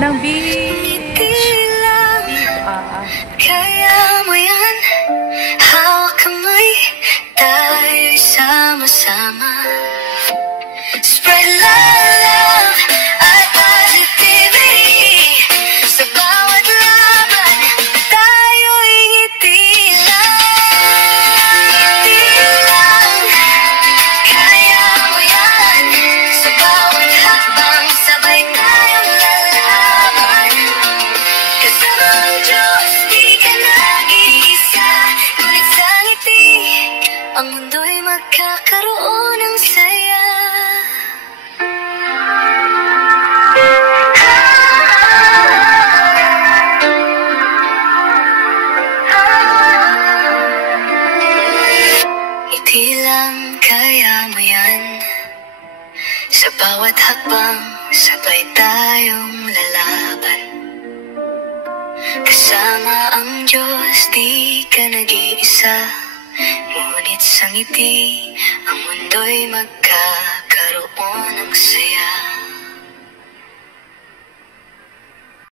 ng beach. Kaya mo yan, hawak kamay, tayo'y sama-sama. Spread love at positivity. Sa bawat laban, tayo'y ngiti lang. Ngiti lang. Kaya mo yan. Sa bawat hakbang, sabay tayong lalaban. Kasama ang Diyos, di ka nag-iisa. Ngunit sa ngiti, ang mundo'y magkakaroon ng saya. Ngiti lang, kaya mo yan. Sa bawat hakbang, sabay tayong lalaban. Kasama ang Diyos, di ka nag-iisa. Ngunit sa ngiti, ang mundo'y magkakaroon